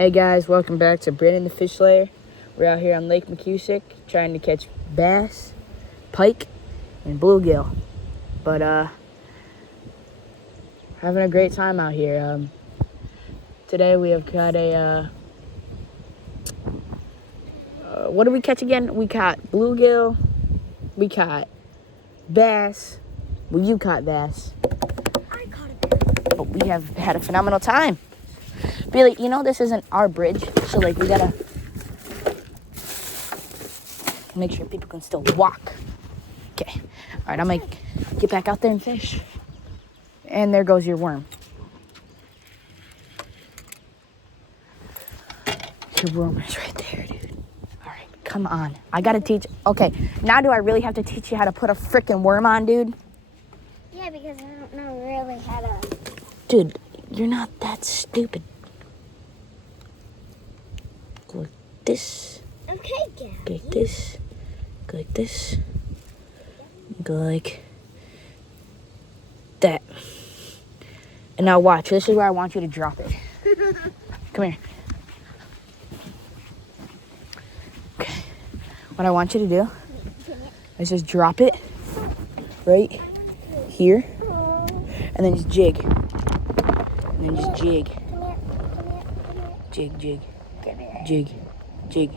Hey guys, welcome back to Brandon the Fish Slayer. We're out here on Lake mcKusick trying to catch bass, pike, and bluegill. But having a great time out here. Today we have got a what did we catch again? We caught bluegill, we caught bass. Well, you caught bass. I caught a bass. But we have had a phenomenal time. Really, you know this isn't our bridge, so like we gotta make sure people can still walk. Okay, all right, I'm gonna get back out there and fish. And there goes your worm. Your worm is right there, dude. All right, come on. I gotta teach. Okay, now do I really have to teach you how to put a freaking worm on, dude? Yeah, because I don't know really how to. Dude, you're not that stupid. Go like this. Okay, Gabby. Go like this. Go like this. Go like that. And now watch. This is where I want you to drop it. Come here. Okay. What I want you to do is just drop it right here. And then just jig. And then just jig. Jig, jig. Jig, jig,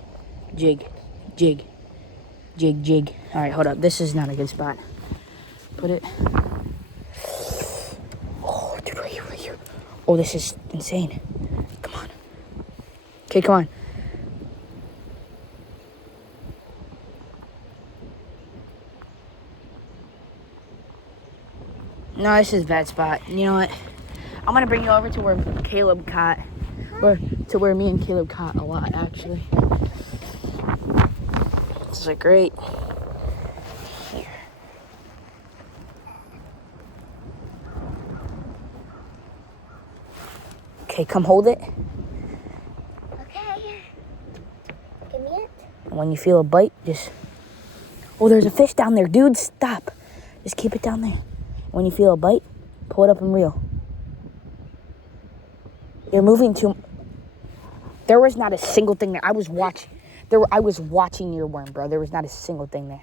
jig, jig, jig, jig. All right, hold up. This is not a good spot. Put it. Oh, dude, right here, right here. Oh, this is insane. Come on. Okay, come on. No, this is a bad spot. You know what? I'm gonna bring you over to where Caleb caught. Or to where me and Caleb caught a lot, actually. This is like great. Here. Okay, come hold it. Okay. Give me it. And when you feel a bite, just... Oh, there's a fish down there. Dude, stop. Just keep it down there. When you feel a bite, pull it up and reel. You're moving too... There was not a single thing there. I was watching your worm, bro. There was not a single thing there.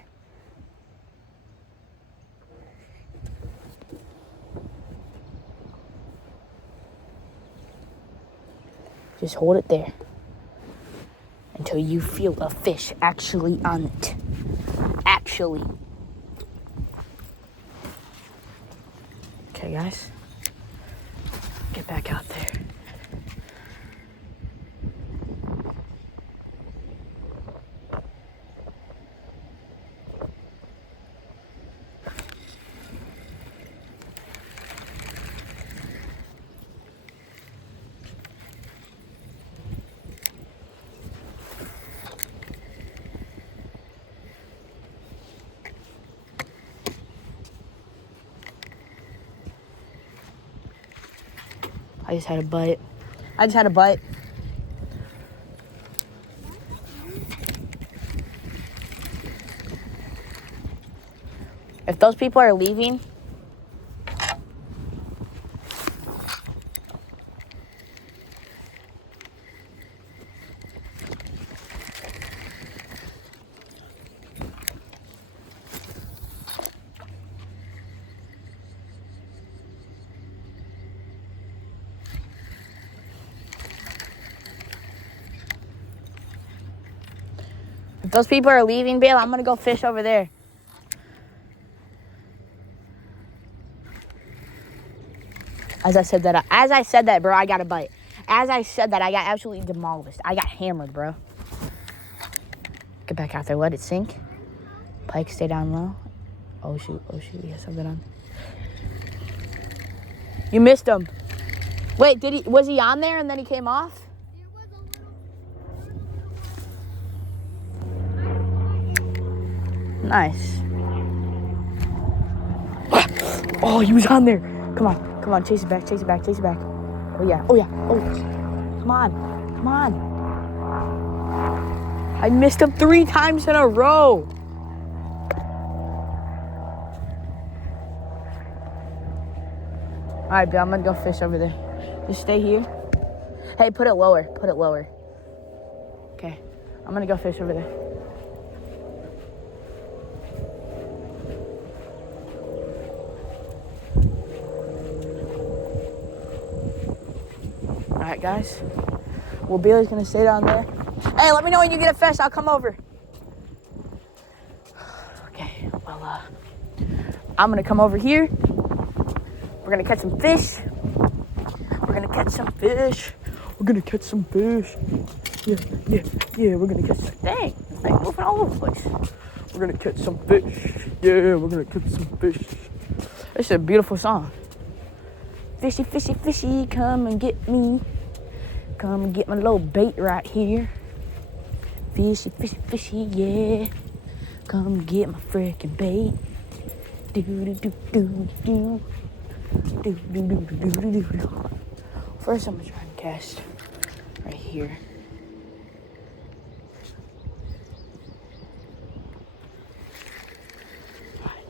Just hold it there until you feel a fish actually on it. Actually. Okay, guys. Get back out there. I just had a bite. If those people are leaving, Bail, I'm gonna go fish over there. As I said that, bro, I got a bite. As I said that, I got absolutely demolished. I got hammered, bro. Get back out there, let it sink. Pike, stay down low. Oh shoot, we got something on. You missed him. Wait, was he on there and then he came off? Nice. Oh, he was on there. Come on, chase it back. Oh yeah. Oh, come on. I missed him 3 times in a row. All right, Bill, I'm gonna go fish over there. Just stay here. Hey, put it lower. Put it lower. Okay. I'm gonna go fish over there. Alright, guys. Well, Bailey's gonna stay down there. Hey, let me know when you get a fish. I'll come over. Okay, well, I'm gonna come over here. We're gonna catch some fish. We're gonna catch some fish. We're gonna catch some fish. Yeah, we're gonna catch some. Dang, it's like moving all over the place. We're gonna catch some fish. Yeah, we're gonna catch some fish. This is a beautiful song. Fishy, fishy, fishy, come and get me. Come and get my little bait right here. Fishy, fishy, fishy, yeah. Come get my freaking bait. Do do do do do. Do do do do do do do. First, I'm gonna try and cast right here.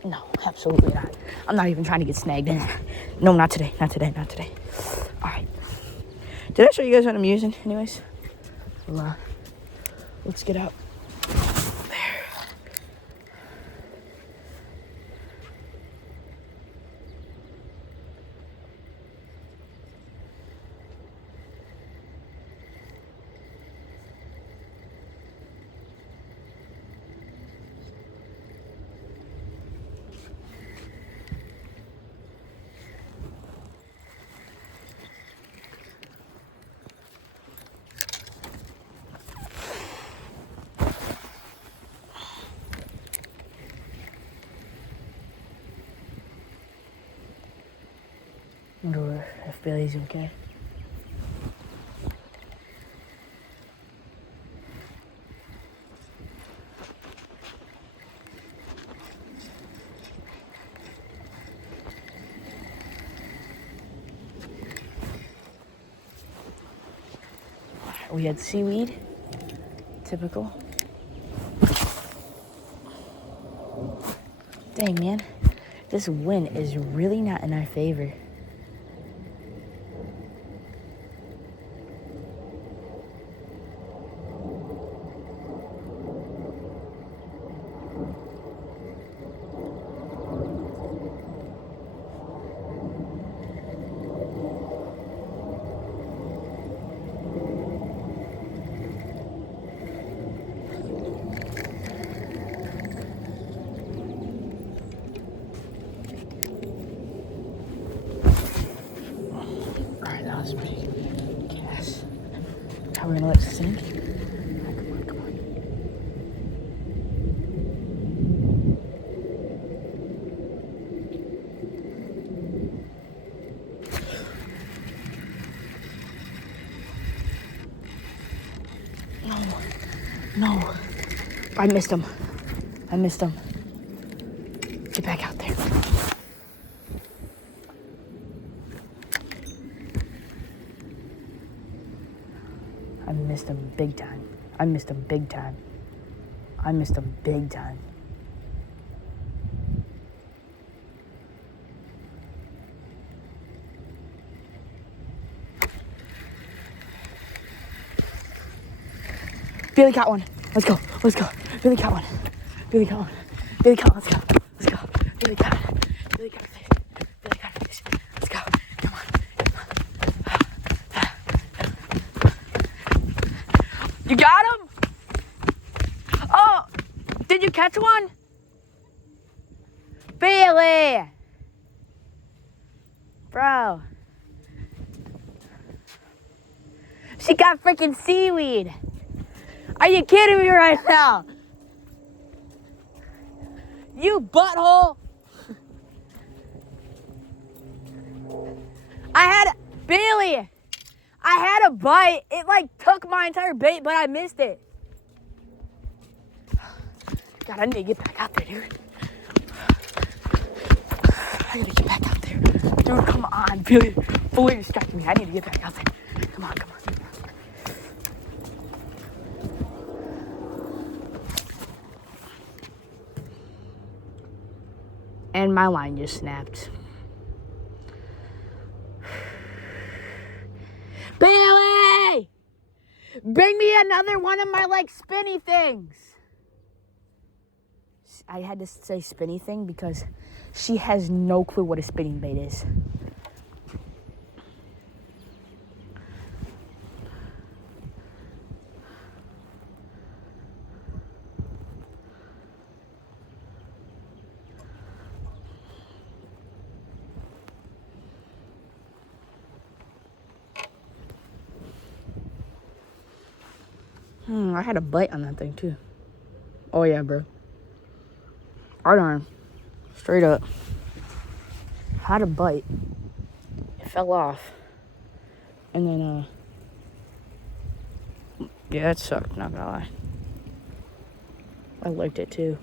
No, absolutely not. I'm not even trying to get snagged in. No, not today. Not today. Not today. All right. Did I show you guys what I'm using? Anyways, well, let's get out. There. I wonder if Billy's okay. We had seaweed, typical. Dang, man, this wind is really not in our favor. Alright, that was pretty good cast. How are we gonna let it sink? Alright, come on. No. I missed him. Get back out there. I missed him big time. Billy caught one. Let's go. Billy caught one. Let's go. Billy caught a fish. Let's go. Come on. You got him? Oh, did you catch one? Billy! Bro. She got freaking seaweed. Are you kidding me right now? You butthole. Bailey, I had a bite. It like took my entire bait, but I missed it. God, I need to get back out there, dude. I need to get back out there. Dude, come on, Billy. Fully distracted me. I need to get back out there. Come on. And my line just snapped. Bailey! Bring me another one of my, like, spinny things. I had to say spinny thing because she has no clue what a spinning bait is. I had a bite on that thing too. Oh yeah, bro. Hard arm. Straight up. Had a bite. It fell off. And then, yeah, it sucked, not gonna lie. I liked it too.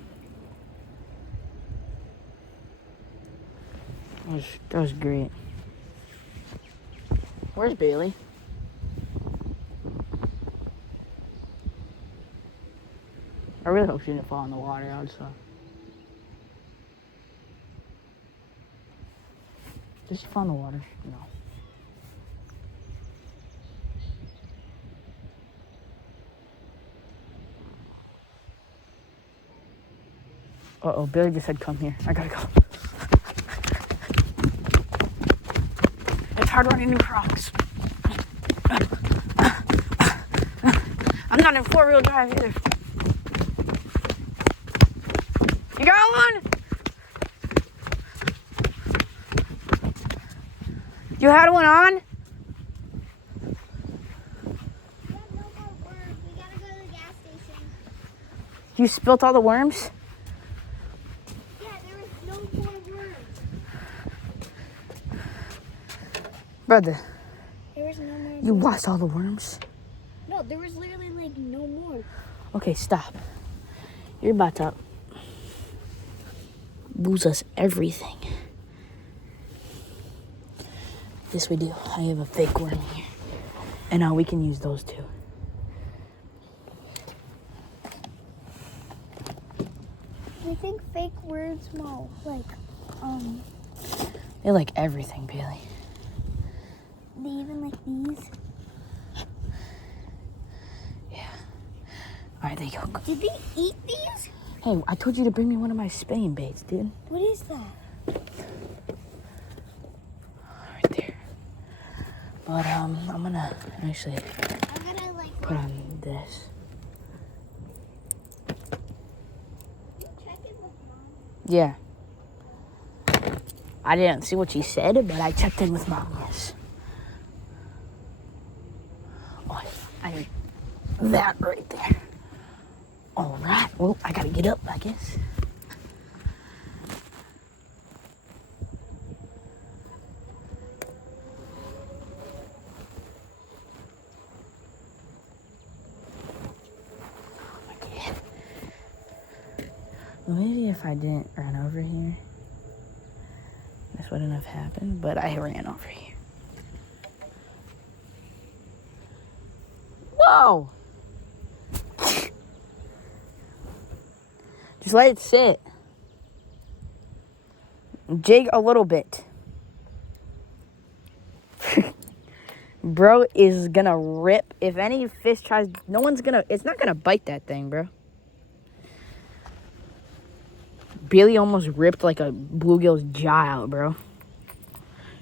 That was great. Where's Bailey? I really hope she didn't fall in the water outside. Did she fall in the water? No. Uh-oh, Bailey just said come here. I gotta go. It's hard running in Crocs. I'm not in four-wheel drive either. You got one? You had one on? We have no more worms. We gotta go to the gas station. You spilt all the worms? Yeah, there was no more worms. Brother, There was no more. you lost all the worms? No, there was literally like no more. Okay, stop. You're about to lose us everything. Yes, we do. I have a fake worm here. And now we can use those too. Do you think fake words smell like, They like everything, Bailey. they even like these? Yeah. All right, there you go. Did they eat these? Hey, I told you to bring me one of my spinning baits, dude. What is that? Right there. But, I'm gonna actually I'm gonna like put on this. check it with mom. Yeah. I didn't see what she said, but I checked in with Mom, yes. Oh, I need that right there. All right. Well, I gotta get up, I guess. Okay. Well, maybe if I didn't run over here, this wouldn't have happened, but I ran over here. Whoa! Just let it sit. Jig a little bit. Bro is gonna rip. If any fish tries, it's not gonna bite that thing, bro. Bailey almost ripped like a bluegill's jaw out, bro.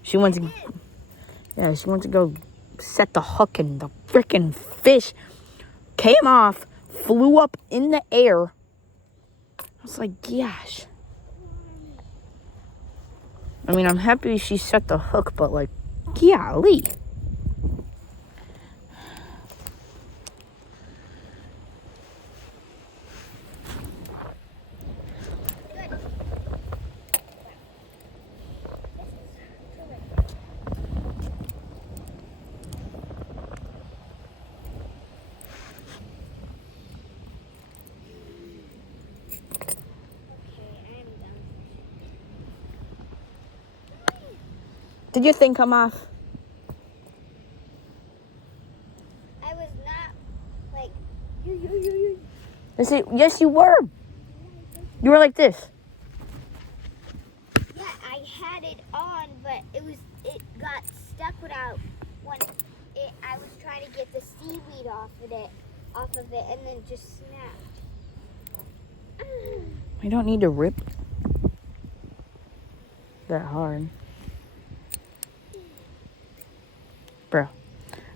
She went to go set the hook and the freaking fish came off, flew up in the air. I was like, gosh. I mean, I'm happy she set the hook, but like, golly. Did your thing come off? I was not like. Yes, you were. You were like this. Yeah, I had it on, but it got stuck when I was trying to get the seaweed seaweed off of it, and then just snapped. We don't need to rip that hard. Bro,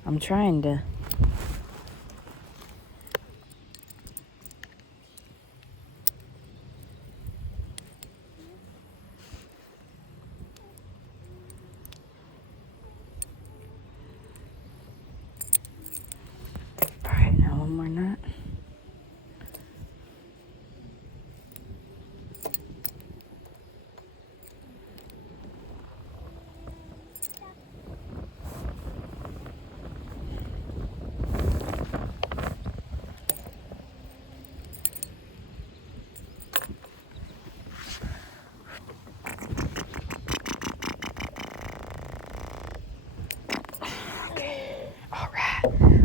I'm trying to. Alright, now one more knot.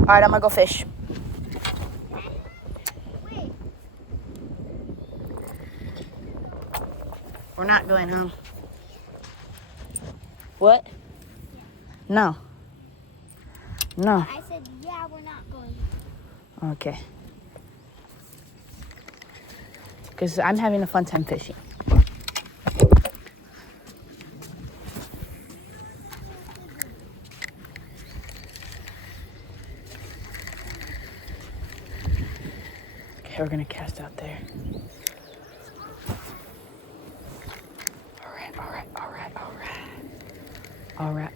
Alright, I'm gonna go fish. Wait. We're not going home. What? No. No. I said, yeah, we're not going. Okay. Because I'm having a fun time fishing. Okay, we're gonna cast out there. Alright.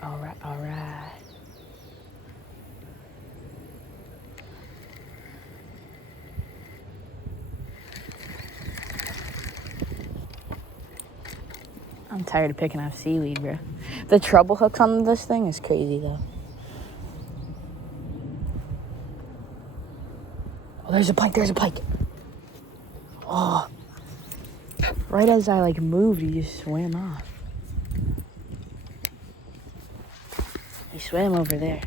I'm tired of picking up seaweed, bro. The treble hooks on this thing is crazy, though. Oh, there's a pike. Oh. Right as I, moved, he just swam off. He swam over there.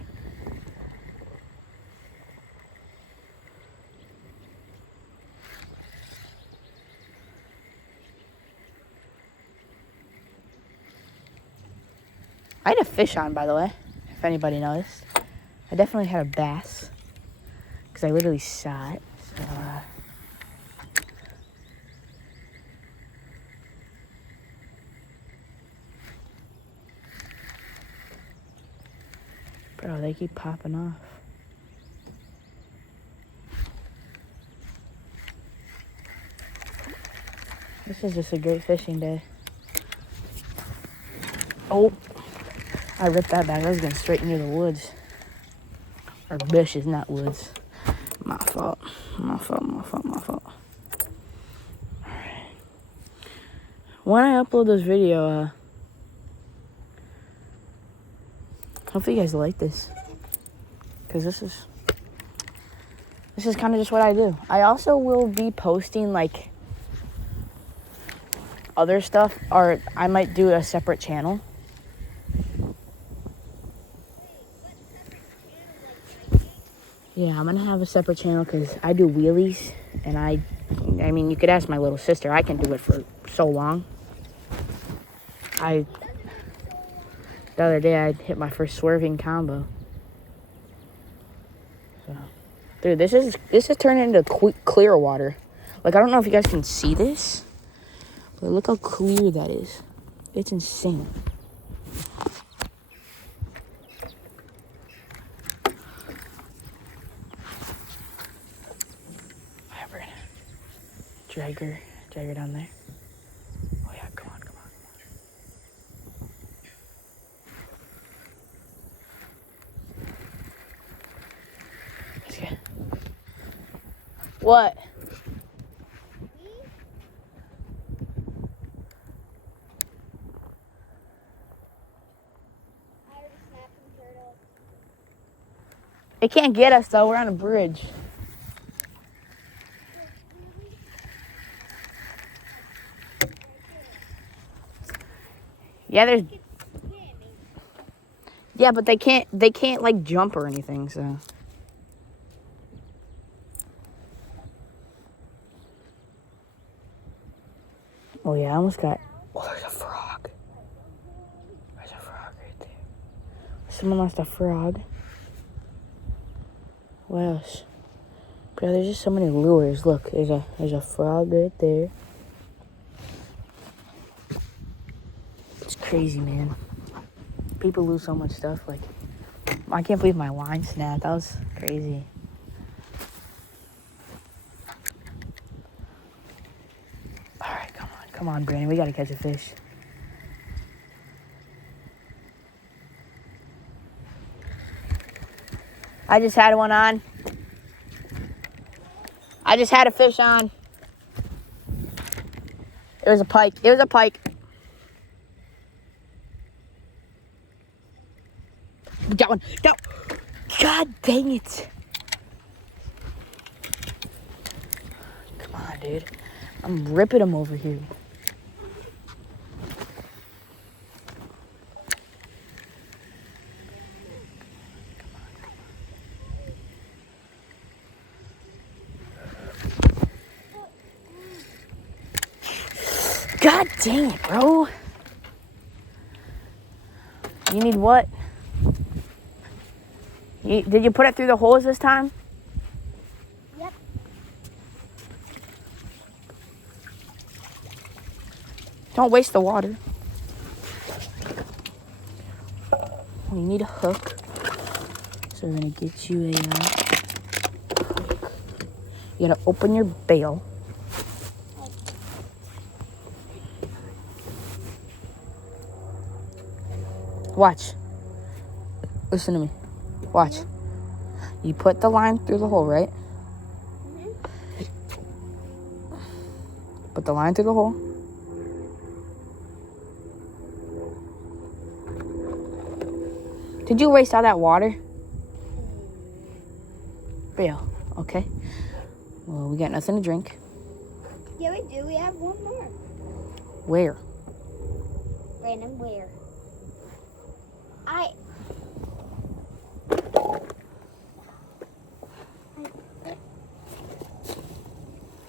I had a fish on, by the way, if anybody noticed. I definitely had a bass, because I literally saw it. So, bro, they keep popping off. This is just a great fishing day. Oh, I ripped that back. I was going straight into the woods. Or bushes, not woods. My fault. Alright. When I upload this video, hopefully you guys like this. Because this is kind of just what I do. I also will be posting, other stuff. Or I might do a separate channel. Yeah, I'm gonna have a separate channel because I do wheelies, and I mean, you could ask my little sister. I can do it for so long. The other day I hit my first swerving combo. So, dude, this is turning into clear water. I don't know if you guys can see this, but look how clear that is. It's insane. Drag her down there. Oh yeah, come on. Let's go. What? It can't get us though, we're on a bridge. Yeah, yeah, but they can't jump or anything, so. Oh yeah, I almost got. Oh, there's a frog. There's a frog right there. Someone lost a frog. What else? Bro, there's just so many lures. Look, there's a frog right there. It's crazy, man. People lose so much stuff. Like, I can't believe my line snapped. That was crazy. All right, come on, Brandon. We gotta catch a fish. I just had one on. I just had a fish on. It was a pike. It was a pike. Got one. Got. God dang it. Come on, dude. I'm ripping them over here. God dang it, bro. You need what? Did you put it through the holes this time? Yep. Don't waste the water. You need a hook. So we're going to get you a hook. You got to open your bail. Watch. Listen to me. Watch. You put the line through the hole, right? Put the line through the hole. Did you waste all that water? Bail. Okay. Well, we got nothing to drink. Yeah, we do. We have one more. Where? Brandon, where?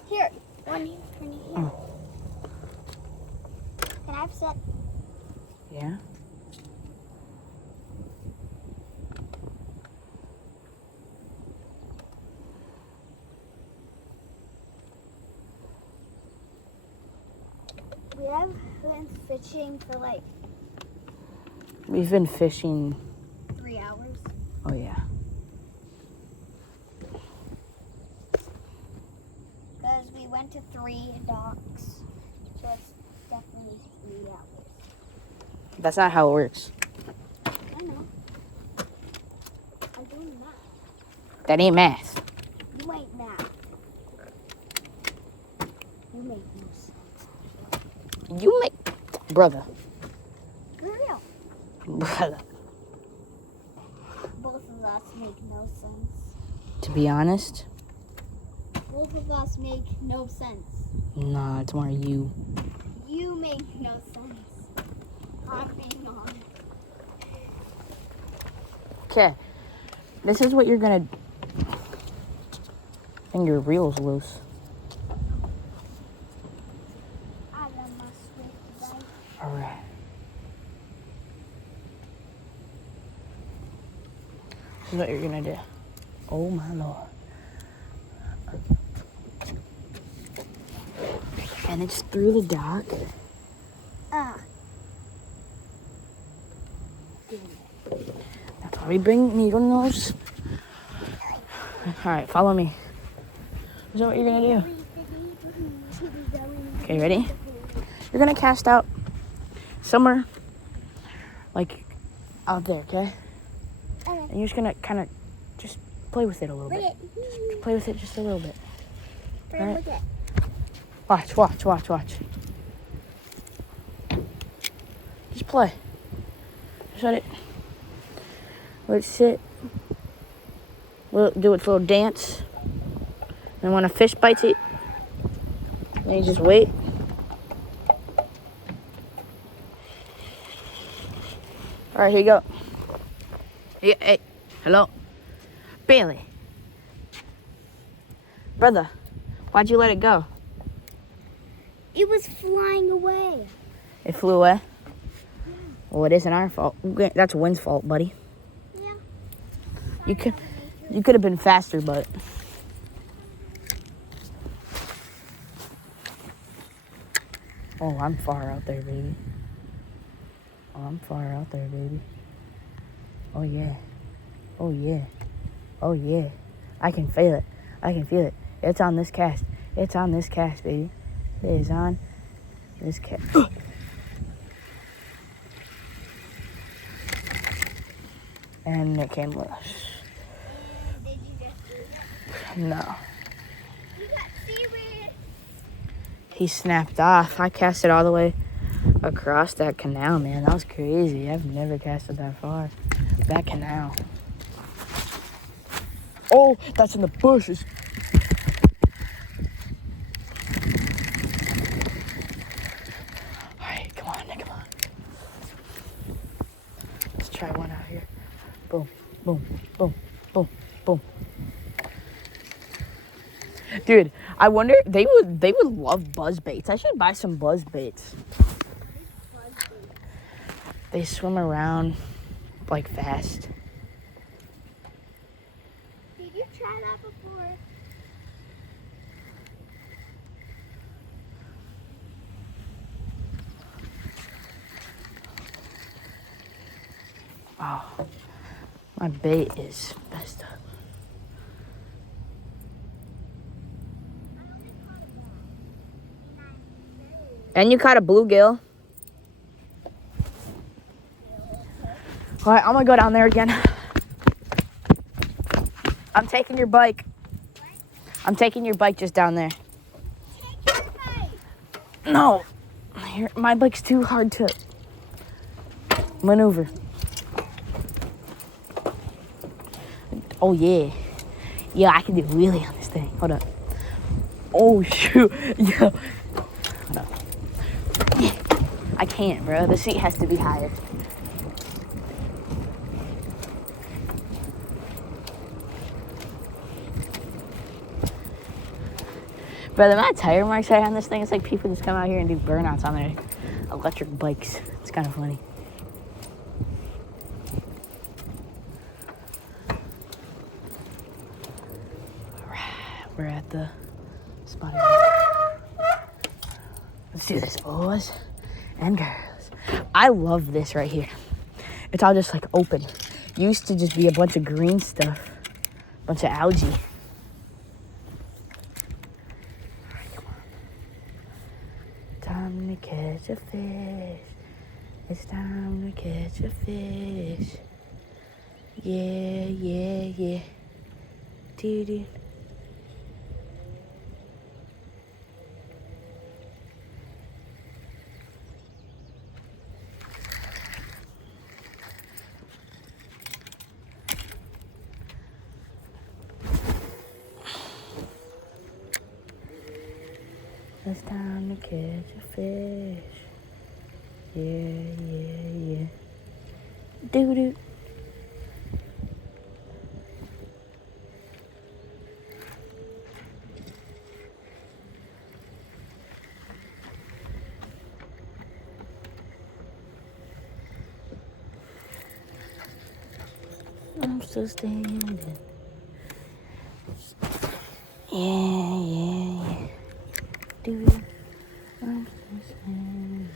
Here. One here. Oh. Can I have set? Yeah. We have been fishing for like We've been fishing. 3 hours. Oh, yeah. Because we went to 3 docks. So it's definitely 3 hours. That's not how it works. I know. I'm doing math. That ain't math. You ain't math. You make no sense. You make... Brother. For real. Brother. Both of us make no sense. To be honest, Both of us make no sense. nah, it's more you. You make no sense. I'm being honest. Okay. This is what you're gonna... I think your reel's loose. I love my swift life. Alright. This is what you're gonna do. Oh my lord. And it's through the dock. That's why we bring needle nose. Alright, follow me. This is what you're gonna do. Okay, ready? You're gonna cast out somewhere like out there, okay? And you're just gonna kind of just play with it a little bit. Just play with it just a little bit. Alright? Watch. Just play. Just let it sit. We'll do its little dance. And when a fish bites it, then you just wait. Alright, here you go. Hey, hello? Bailey. Brother, why'd you let it go? It was flying away. It flew away? Well, it isn't our fault. That's Wynn's fault, buddy. Yeah. You You could have been faster, but... Oh, I'm far out there, baby. Oh, I'm far out there, baby. Oh, yeah. Oh, yeah. Oh, yeah. I can feel it. I can feel it. It's on this cast. It's on this cast, baby. It is on this cast. And it came loose. Did you just do that? No. You got seaweed. He snapped off. I cast it all the way across that canal, man. That was crazy. I've never casted that far. That canal. Oh, that's in the bushes. All right, come on, come on. Let's try one out here. Boom, boom, boom, boom, boom. Dude, I wonder they would love buzz baits. I should buy some buzz baits. They swim around like fast. Did you try that before? Oh, my bait is messed up. And you caught a bluegill. All right, I'm gonna go down there again. I'm taking your bike. I'm taking your bike just down there. Take your bite. No, here, my bike's too hard to maneuver. Oh yeah, yeah, I can do a wheelie on this thing. Hold up. Oh shoot, yeah. Hold up. Yeah. I can't, bro. The seat has to be higher. Bro, the amount of tire marks I have on this thing, it's like people just come out here and do burnouts on their electric bikes. It's kind of funny. Alright, we're at the spot. Let's do this, boys and girls. I love this right here. It's all just like open. Used to just be a bunch of green stuff, bunch of algae. Time to catch a fish. It's time to catch a fish. Yeah, yeah, yeah. Doo-doo. It's time to catch a fish. Yeah, yeah, yeah. Doo-doo. I'm still standing. Yeah, yeah, yeah. Doo-doo. I'm still standing.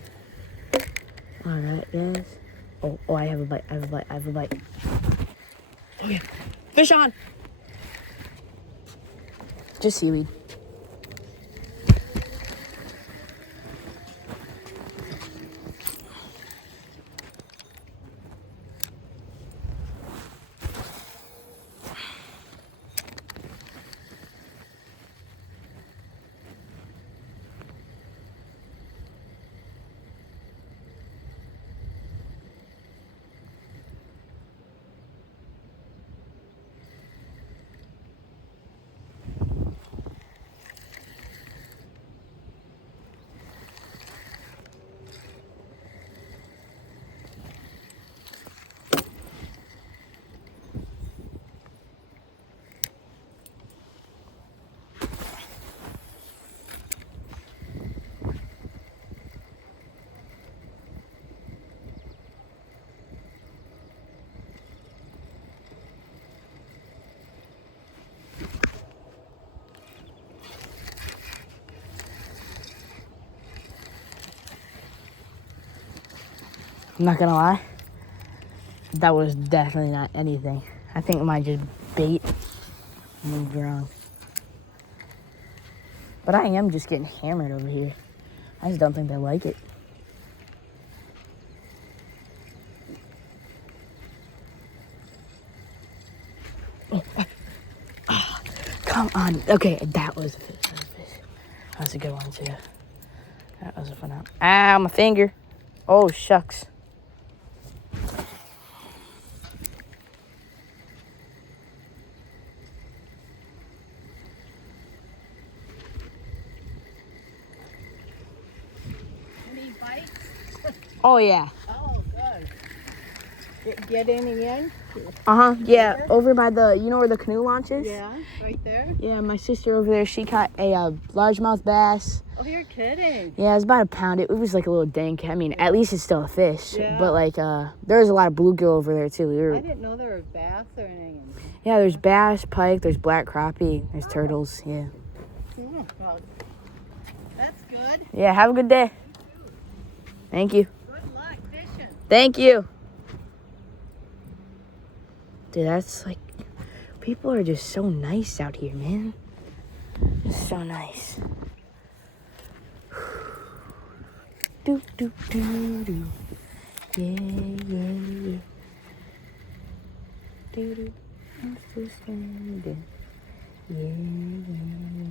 Alright, guys. Oh, I have a bite. I have a bite. Oh, yeah. Fish on! Just seaweed. I'm not gonna lie. That was definitely not anything. I think it might just bait. Moved wrong. But I am just getting hammered over here. I just don't think they like it. Oh, come on. Okay, that was a fish. That was a good one, too. That was a fun one. Ow, my finger. Oh, shucks. Any bites? Oh, yeah. Oh, good. Get any in? Uh-huh, yeah. Over by the, you know where the canoe launch is? Yeah, right there. Yeah, my sister over there, she caught a largemouth bass. Oh, you're kidding. Yeah, it was about a pound. It was like a little dink. I mean, at least it's still a fish. Yeah. But, like, there was a lot of bluegill over there, too. I didn't know there were bass or anything. Yeah, there's bass, pike, there's black crappie, there's turtles, yeah. Yeah, well, that's good. Yeah, have a good day. Thank you. Good luck fishing. Thank you. Dude, that's like, people are just so nice out here, man. Just so nice. Do, do, do, do. Yeah, yeah, yeah. Do, do. I'm still standing. Yeah, yeah.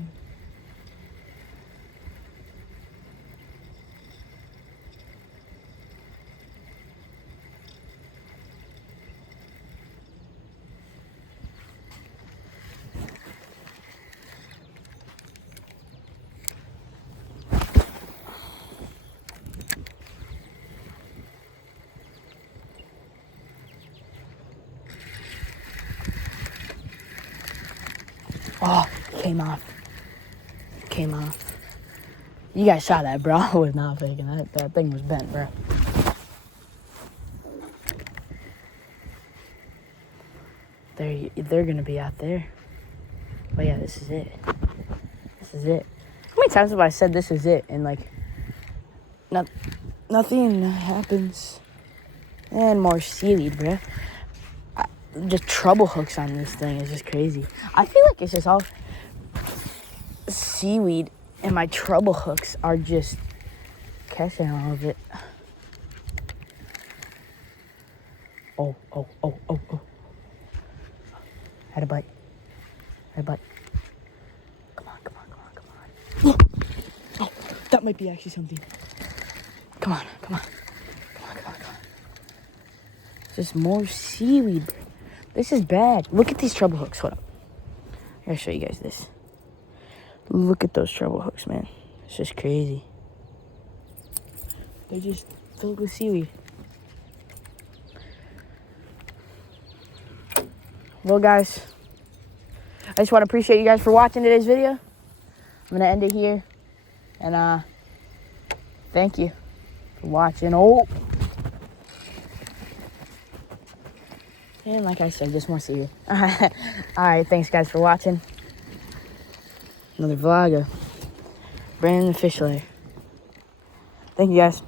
Oh, came off. Came off. You guys saw that, bro. I was not faking that. That thing was bent, bro. They're gonna be out there. But yeah, this is it. This is it. How many times have I said this is it? And like, nothing happens. And more seaweed, bro. Just trouble hooks on this thing is just crazy. I feel like it's just all seaweed, and my trouble hooks are just catching all of it. Oh. Had a bite. Come on. Oh, that might be actually something. Come on. Just more seaweed, bro. This is bad. Look at these treble hooks. Hold up. I gotta show you guys this. Look at those treble hooks, man. It's just crazy. They're just filled with seaweed. Well, guys, I just want to appreciate you guys for watching today's video. I'm going to end it here. And thank you for watching. Oh. And like I said, just more seaweed. All right, thanks guys for watching. Another vlog of Brandon the Fish Layer. Thank you guys.